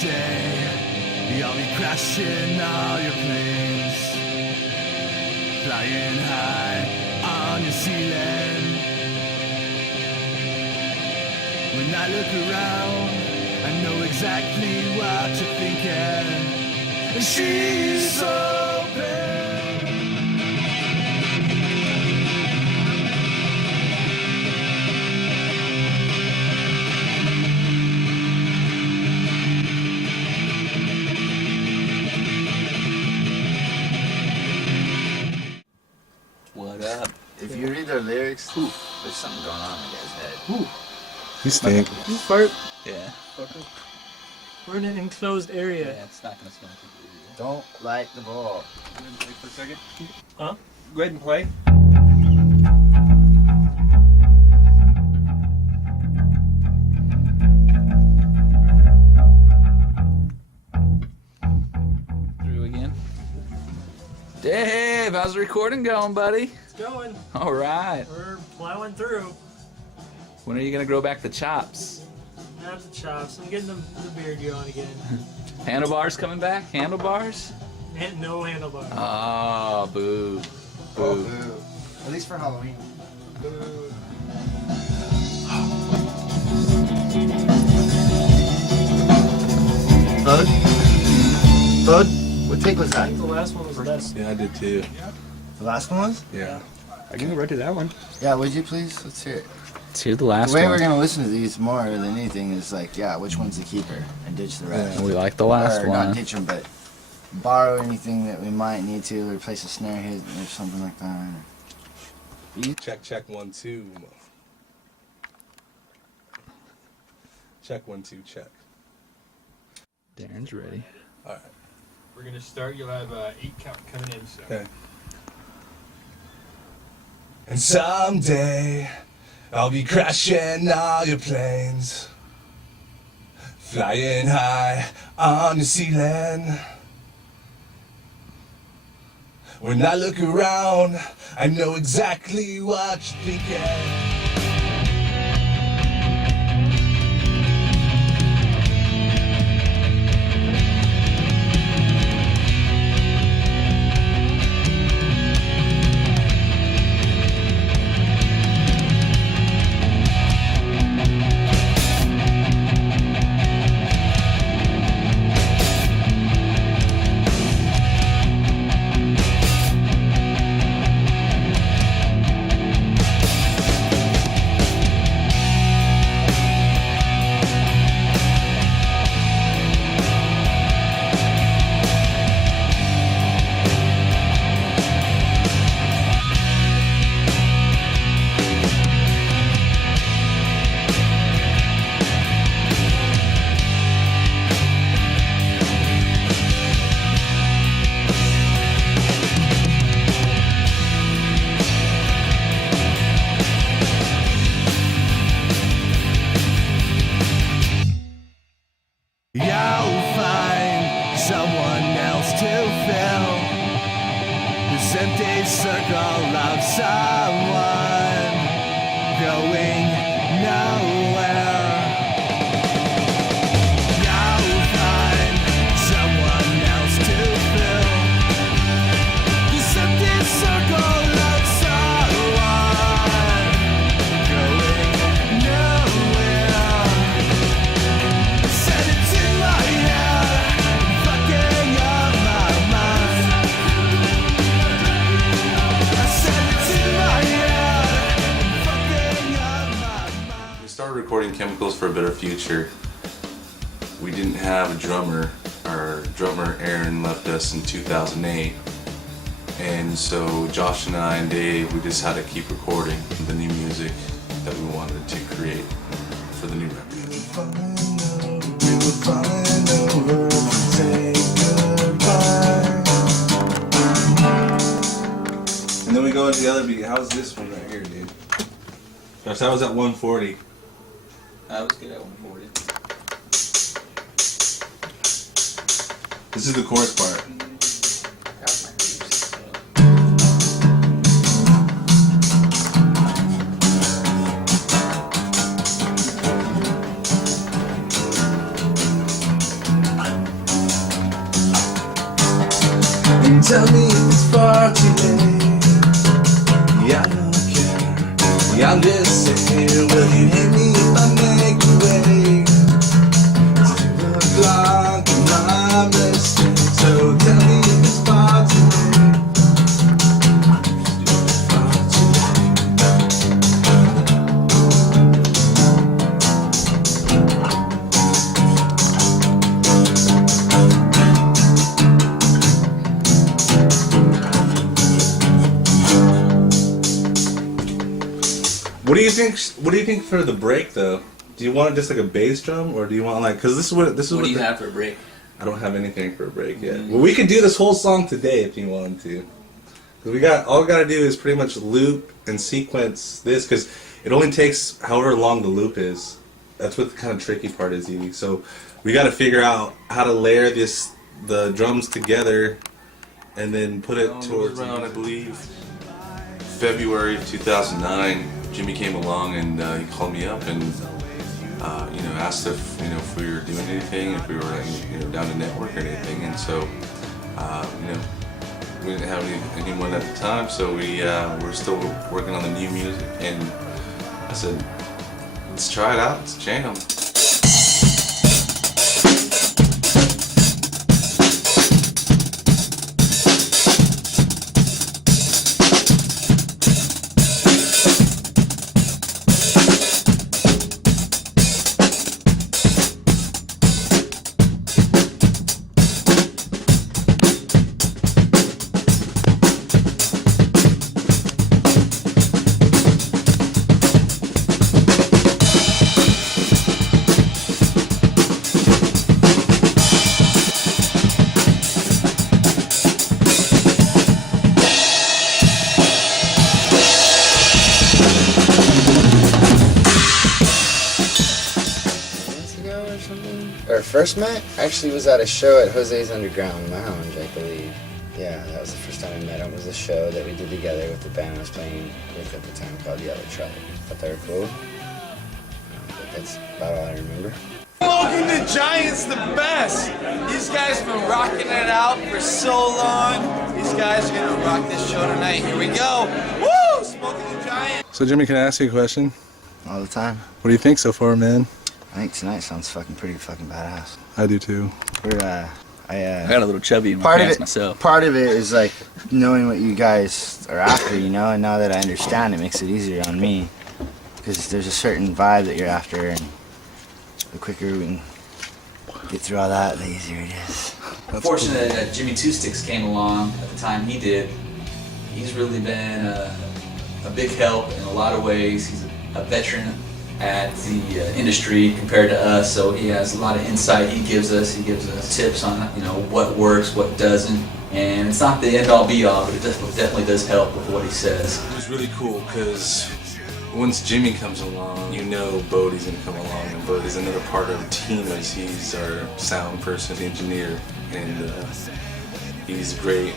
someday I'll be crashing all your planes, flying high on your ceiling. When I look around, I know exactly what you're thinking. And she's so bad. What up? If you read their lyrics, there's something going on in the guy's head. You stink. You fart. Yeah. We're in an enclosed area. Yeah, it's not gonna smell too good. Don't light the ball. Go ahead and play for a second. Huh? Go ahead and play. Through again. Dave, how's the recording going, buddy? It's going. All right. We're plowing through. When are you gonna grow back the chops? Have the chops. I'm getting the beard going again. Handlebars coming back? Handlebars? And no handlebar. Oh, boo. Oh, Boo. boo. At least for Halloween. Bud? Bud? What take was I that? think the last one was the best. Yeah, I did too. The last one was? Yeah. I can go right to that one. Yeah, would you please? Let's hear it. Let's hear the last The way one. we're gonna listen to these more than anything is like, yeah, which one's the keeper? And ditch the rest. And we like the last or one. not ditch them, but borrow anything that we might need to, replace a snare hit or something like that. Check, check, 1, 2. Check, 1, 2, check. Darren's ready. All right. We're gonna start. You'll have 8 count coming in. So. Okay. And someday I'll be crashing all your planes, flying high on the ceiling. When I look around, I know exactly what you're thinking. You'll find someone else to fill this empty circle of someone going nowhere. You'll find someone else to fill this empty circle of someone going nowhere. Said it's in my head, fucking up my mind. I said it's in my head, fucking up my mind. We started recording Chemicals for a Better Future. We didn't have a drummer. Our drummer Aaron left us in 2008. And so Josh and I and Dave, we just had to keep recording the new music that we wanted to create for the new record. We were falling over to say goodbye. And then we go into the other beat. How's this one right here, dude? Gosh, that was at 140. That was good at 140. This is the chorus part. tell me it's far too late. Yeah, I don't care. Yeah, I'm just saying, will you hate me if I make a way? It's 2 o'clock and I'm resting, so tell me it's far too late. Far too What do you think? What do you think for the break though? Do you want just like a bass drum, or do you want like? Because this is what What do you have for a break? I don't have anything for a break yet. Well, we could do this whole song today if you wanted to. Because all we gotta do is pretty much loop and sequence this, because it only takes however long the loop is. That's what the kind of tricky part is, Evie. So we gotta figure out how to layer the drums together, and then put it towards around, I believe, February of 2009. Jimmy came along and he called me up and asked if we were doing anything, if we were down to network or anything. And so we didn't have anyone at the time, so we're still working on the new music. And I said, let's try it out, let's jam. Our first met actually was at a show at Jose's Underground Lounge, I believe. Yeah, that was the first time I met him. It was a show that we did together with the band I was playing with at the time called Yellow Tribe. Thought they were cool. But that's about all I remember. Smokey the Giant's the best. These guys have been rocking it out for so long. These guys are gonna rock this show tonight. Here we go. Woo! Smokey the Giant. So Jimmy, can I ask you a question? All the time. What do you think so far, man? I think tonight sounds pretty fucking badass. I do too. I got a little chubby in my part pants of it, myself. Part of it is like knowing what you guys are after, and now that I understand, it makes it easier on me, because there's a certain vibe that you're after, and the quicker we can get through all that, the easier it is. Fortunate that Jimmy Two Sticks came along at the time he did. He's really been a big help in a lot of ways. He's a veteran at the industry compared to us, so he has a lot of insight. He gives us tips on what works, what doesn't, and it's not the end-all be-all, but it definitely does help with what he says. It was really cool because once Jimmy comes along, Bodie's gonna come along, and Bodie's another part of the team. As he's our sound person, engineer, and he's great.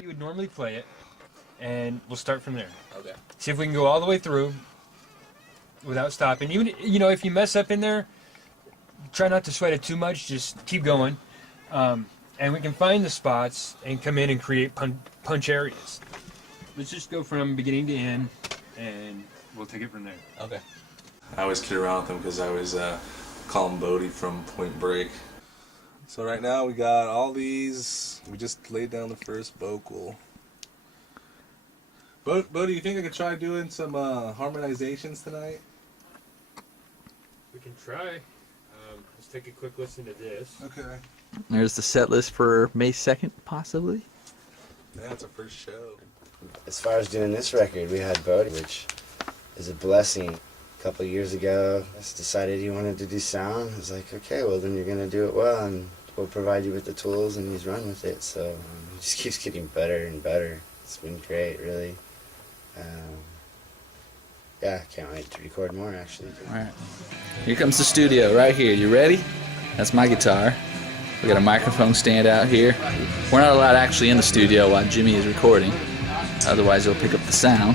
You would normally play it, and we'll start from there. Okay. See if we can go all the way through without stopping. Even if you mess up in there, try not to sweat it too much. Just keep going, and we can find the spots and come in and create punch areas. Let's just go from beginning to end, and we'll take it from there. Okay. I always kid around with him because I always call him Bodie from Point Break. So right now we got all these. We just laid down the first vocal. Bodie, you think I could try doing some harmonizations tonight? We can try. Let's take a quick listen to this. Okay. There's the set list for May 2nd, possibly. Yeah, it's our first show. As far as doing this record, we had Bodie, which is a blessing. A couple of years ago, just decided he wanted to do sound. I was like, okay, well then you're gonna do it well, and we'll provide you with the tools, and he's run with it. So it just keeps getting better and better. It's been great, really. Yeah, can't wait to record more, actually. Alright. Here comes the studio right here. You ready? That's my guitar. We got a microphone stand out here. We're not allowed actually in the studio while Jimmy is recording. Otherwise he'll pick up the sound.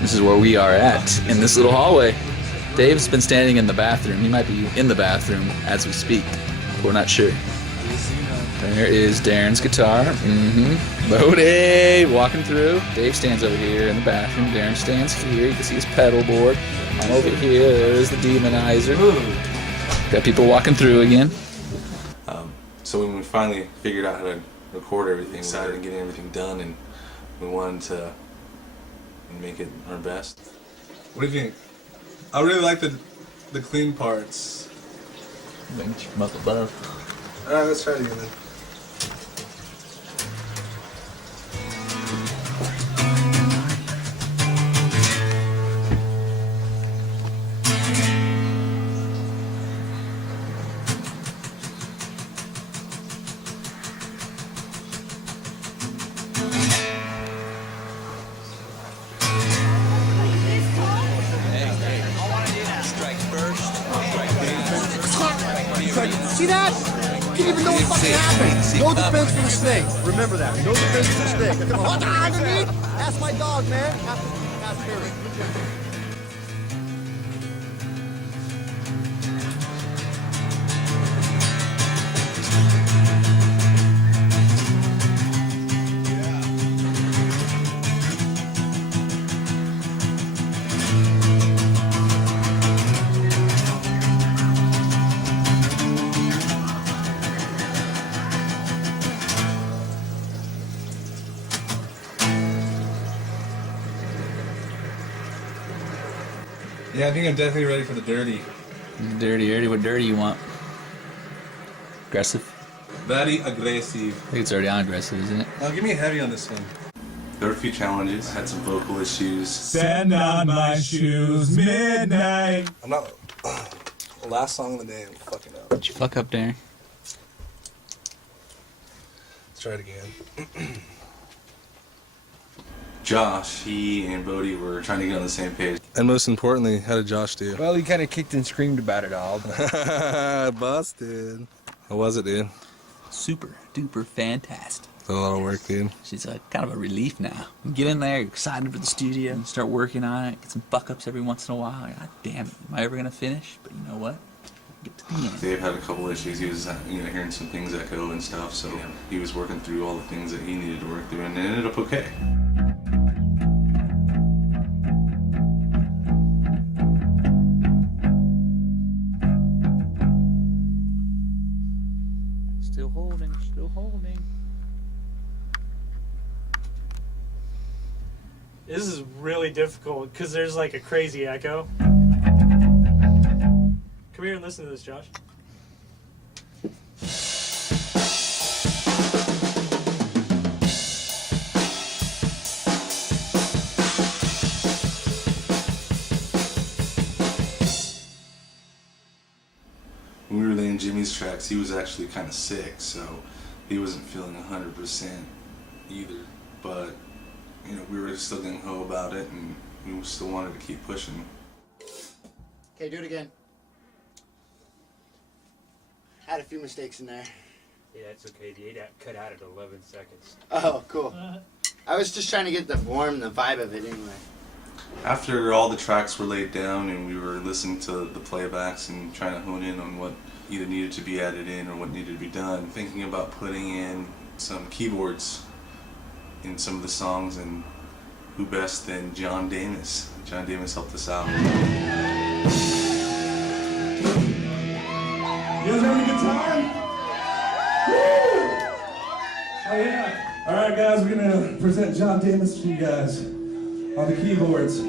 This is where we are at, in this little hallway. Dave's been standing in the bathroom. He might be in the bathroom as we speak. We're not sure. There is Darren's guitar. Bodie walking through. Dave stands over here in the bathroom. Darren stands here. You can see his pedal board. I'm over here. There's the Demonizer. Got people walking through again. So when we finally figured out how to record everything, we started getting everything done, and we wanted to make it our best. What do you think? I really like the clean parts. Muckle above. All right, let's try it again then. See that? Didn't even know what fucking happened. No defense for the snake. Remember that. No defense for the snake. Come on. What's underneath? That's my dog, man. That's Perry. Yeah, I think I'm definitely ready for the dirty. Dirty. What dirty you want? Aggressive? Very aggressive. I think it's already on aggressive, isn't it? Oh, give me a heavy on this one. There were a few challenges. I had some vocal issues. Sand on my shoes, midnight. I'm not. Last song of the day, I'm fucking up. Did you fuck up, Darren? Let's try it again. Josh, he and Bodie were trying to get on the same page. And most importantly, how did Josh do? Well, he kind of kicked and screamed about it all. Busted. How was it, dude? Super duper fantastic. It's a lot of work, dude. She's kind of a relief now. You get in there, you're excited for the studio, you start working on it, get some fuck ups every once in a while. God damn it, am I ever gonna finish? But you know what? Get to the end. Dave had a couple issues. He was, hearing some things echo and stuff. So he was working through all the things that he needed to work through, and it ended up okay. Still holding. This is really difficult because there's like a crazy echo. Come here and listen to this, Josh. When we were laying Jimmy's tracks, he was actually kind of sick, so he wasn't feeling 100% either. But we were still gung-ho about it, and we still wanted to keep pushing. Okay, do it again. Had a few mistakes in there. Yeah, it's okay. The 8 cut out at 11 seconds. Oh, cool. I was just trying to get the form, the vibe of it anyway. After all the tracks were laid down and we were listening to the playbacks and trying to hone in on what either needed to be added in or what needed to be done, thinking about putting in some keyboards in some of the songs, and who best than John Damus. John Damus helped us out. You guys having a good time? Woo! Oh yeah. Alright guys, we're gonna present John Damus to you guys on the keyboards.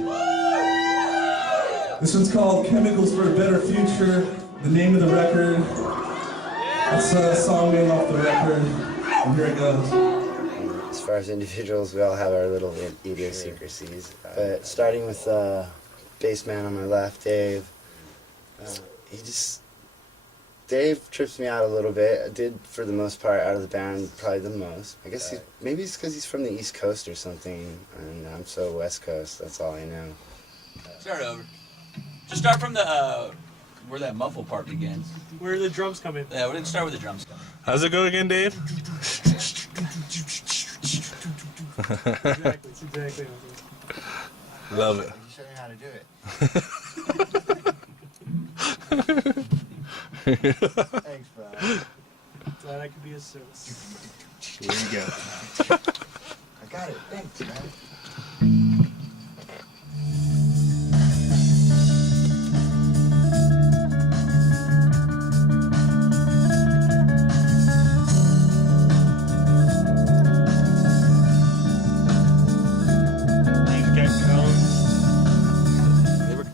This one's called Chemicals for a Better Future, the name of the record. That's a song name off the record, and here it goes. As far as individuals, we all have our little idiosyncrasies. But starting with bass man on my left, Dave, Dave trips me out a little bit. I did, for the most part, out of the band, probably the most. I guess maybe it's because he's from the East Coast or something, and I'm so West Coast, that's all I know. Start over. Just start from the, where that muffle part begins. Where the drums come in. Yeah, we're gonna start with the drums. How's it go again, Dave? Exactly, it's exactly how Love it. You showed me how to do it. Thanks, bro. Glad I could be a There you go. I got it. Thanks, man.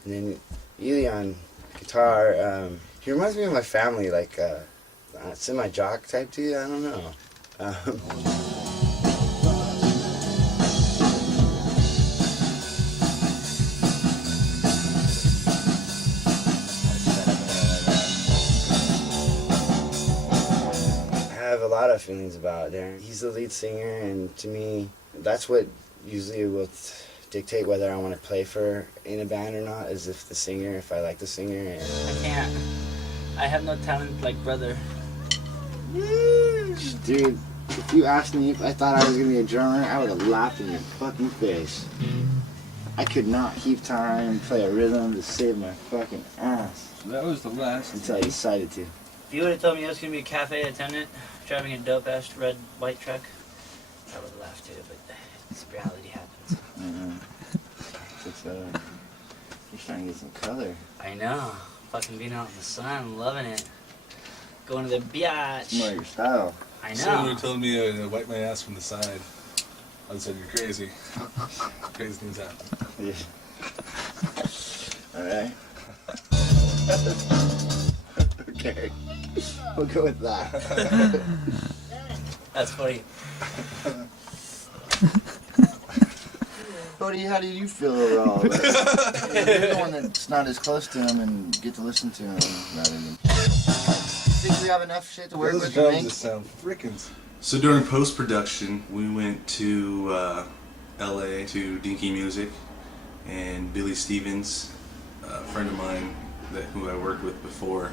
And then Ely on guitar, he reminds me of my family, like semi-jock type dude, I don't know. I have a lot of feelings about Darren. He's the lead singer, and to me, that's what usually will dictate whether I want to play in a band or not, is if I like the singer. And I can't. I have no talent like brother. Dude, if you asked me if I thought I was gonna be a drummer, I would have laughed in your fucking face. I could not keep time, play a rhythm to save my fucking ass. That was the last. Until I decided to. If you would have told me I was going to be a cafe attendant, driving a dope-ass red, white truck, I would have laughed too, but it's reality happens. You're starting to get some color. I know. Fucking being out in the sun, loving it. Going to the biatch. More your style. I So when you know. were telling me to wipe my ass from the side, I said, you're crazy. Crazy things happen. Yeah. Alright. Okay. We'll go with that. That's funny. Bodie, how did you feel overall? You're the one that's not as close to him and get to listen to him rather than... Think we have enough shit to work Those with? drums just sound frickin'. So during post-production, we went to LA to Dinky Music, and Billy Stevens, a friend of mine who I worked with before.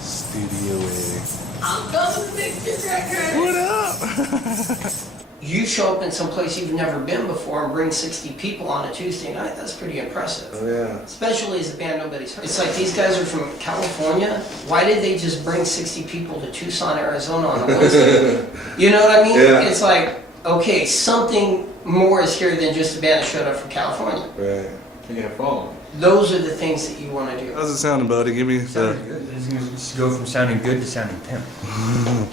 Studio A. I'm coming to fix your record. What up? You show up in some place you've never been before and bring 60 people on a Tuesday night. That's pretty impressive. Oh yeah. Especially as a band nobody's heard. It's like these guys are from California. Why did they just bring 60 people to Tucson, Arizona on a Wednesday? You know what I mean? Yeah. It's like, okay, something more is here than just a band that showed up from California. Right. You gotta follow. Those are the things that you want to do. How's it sounding, buddy? Give me Sounding the... good. Just go from sounding good to sounding pimp.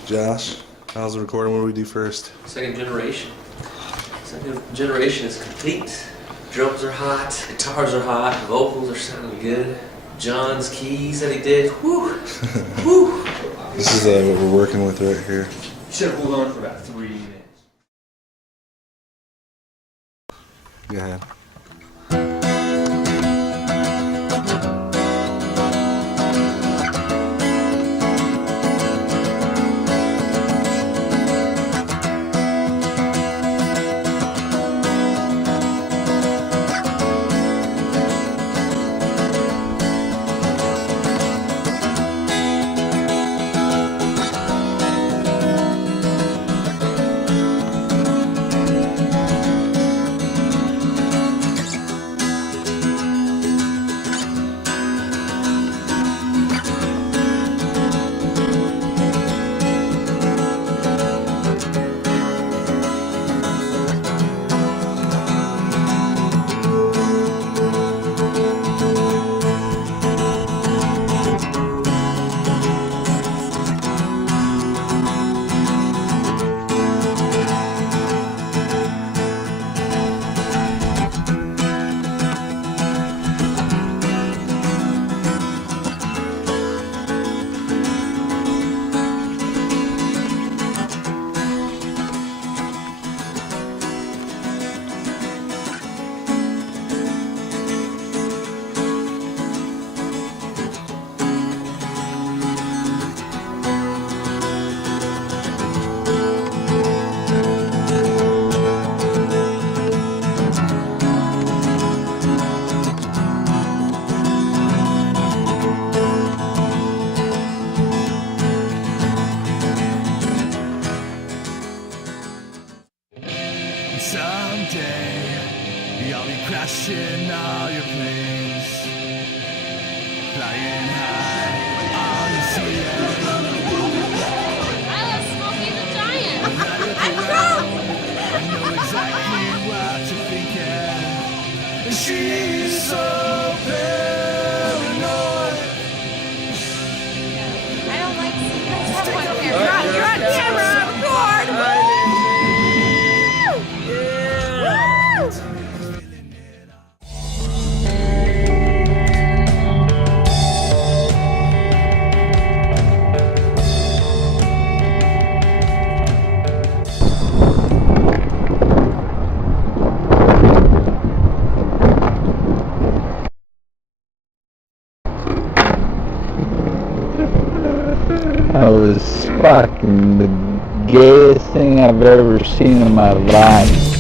Josh, how's the recording? What do we do first? Second generation. Second generation is complete. Drums are hot, guitars are hot, vocals are sounding good. John's keys that he did, whoo, whoo. This is what we're working with right here. You should hold on for about 3 minutes. Go ahead. Someday, I'll be crashing all your planes, flying high on the I love Smokey the Giant. I'm drunk. I know exactly what you're thinking. She's so paranoid. I don't like secrets. You're on camera. Record. Woo! That was fucking the gayest thing I've ever seen in my life.